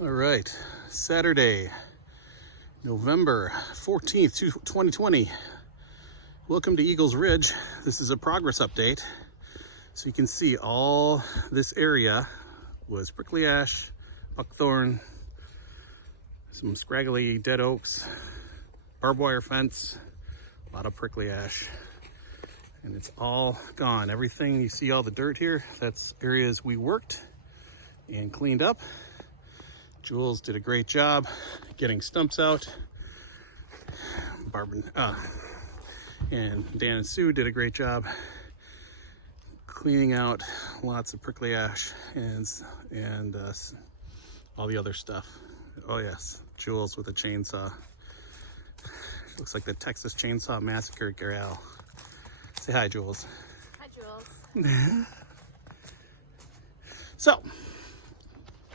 All right, Saturday, November 14th, 2020. Welcome to Eagles Ridge. This is a progress update. So you can see all this area was prickly ash, buckthorn, some scraggly dead oaks, barbed wire fence, a lot of prickly ash, and it's all gone. Everything you see, all the dirt here, that's areas we worked and cleaned up. Jules did a great job getting stumps out. And Dan and Sue did a great job cleaning out lots of prickly ash and all the other stuff. Oh yes, Jules with a chainsaw. Looks like the Texas Chainsaw Massacre gal. Say hi, Jules. Hi, Jules. So,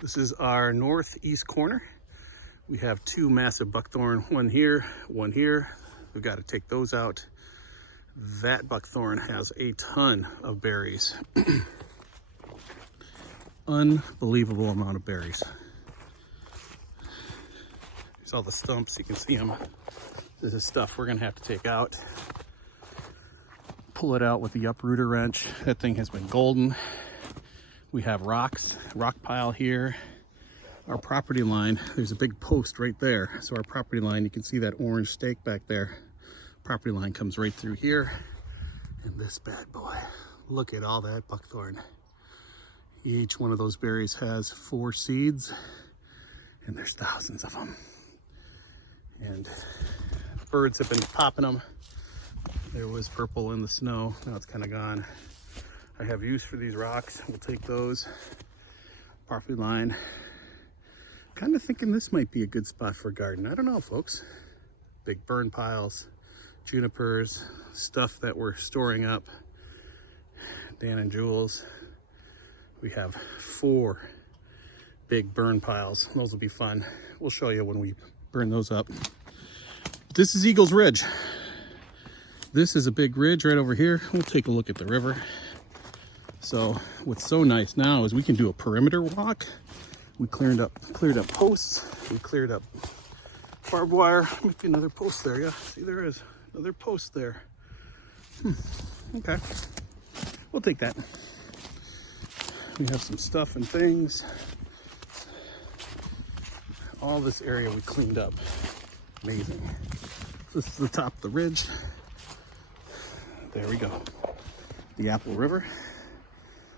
this is our northeast corner. We have two massive buckthorn, one here, one here. We've got to take those out. That buckthorn has a ton of berries. Unbelievable amount of berries. There's all the stumps, you can see them. This is stuff we're gonna have to take out. Pull it out with the uprooter wrench. That thing has been golden. We have rocks, rock pile here. Our property line, there's a big post right there. So our property line, you can see that orange stake back there. Property line comes right through here. And this bad boy, look at all that buckthorn. Each one of those berries has 4 seeds, and there's thousands of them. And birds have been popping them. There was purple in the snow, now it's kind of gone. I have use for these rocks. We'll take those. Property line. Kind of thinking this might be a good spot for a garden. I don't know, folks. Big burn piles, junipers, stuff that we're storing up. Dan and Jules. We have 4 big burn piles. Those will be fun. We'll show you when we burn those up. This is Eagles Ridge. This is a big ridge right over here. We'll take a look at the river. So what's so nice now is we can do a perimeter walk. We cleared up posts. We cleared up barbed wire. Might be another post there. Yeah, see, there is another post there. Okay, we'll take that. We have some stuff and things. All this area we cleaned up. Amazing. This is the top of the ridge. There we go. The Apple River,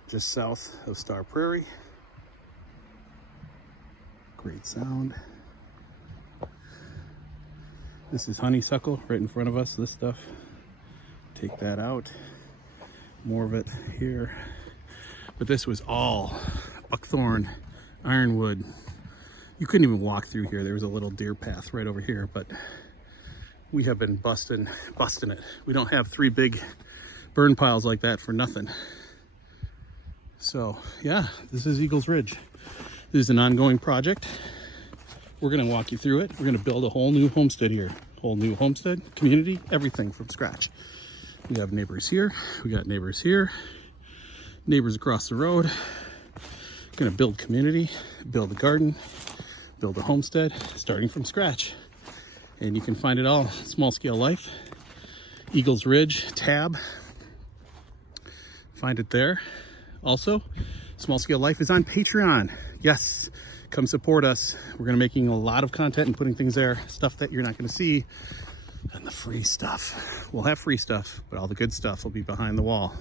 just south of Star Prairie. Great sound. This is honeysuckle right in front of us, this stuff. Take that out. More of it here. But this was all buckthorn, ironwood. You couldn't even walk through here. There was a little deer path right over here, but we have been busting it. We don't have 3 big burn piles like that for nothing. So yeah, this is Eagles Ridge. This is an ongoing project. We're gonna walk you through it. We're gonna build a whole new homestead here. Whole new homestead, community, everything from scratch. We have neighbors here. We got neighbors here. Neighbors across the road. Gonna build community, build a garden, build a homestead, starting from scratch. And you can find it all, Small Scale Life, Eagles Ridge tab. Find it there. Also, Small Scale Life is on Patreon. Yes, come support us. We're gonna making a lot of content and putting things there, stuff that you're not gonna see, and the free stuff. We'll have free stuff, but all the good stuff will be behind the wall.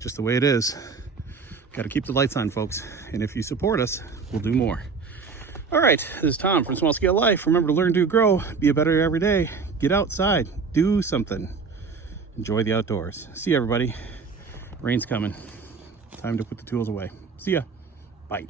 Just the way it is. Gotta keep the lights on, folks. And if you support us, we'll do more. All right, this is Tom from Small Scale Life. Remember to learn, do, grow, be a better every day. Get outside, do something. Enjoy the outdoors. See you, everybody. Rain's coming. Time to put the tools away. See ya. Bye.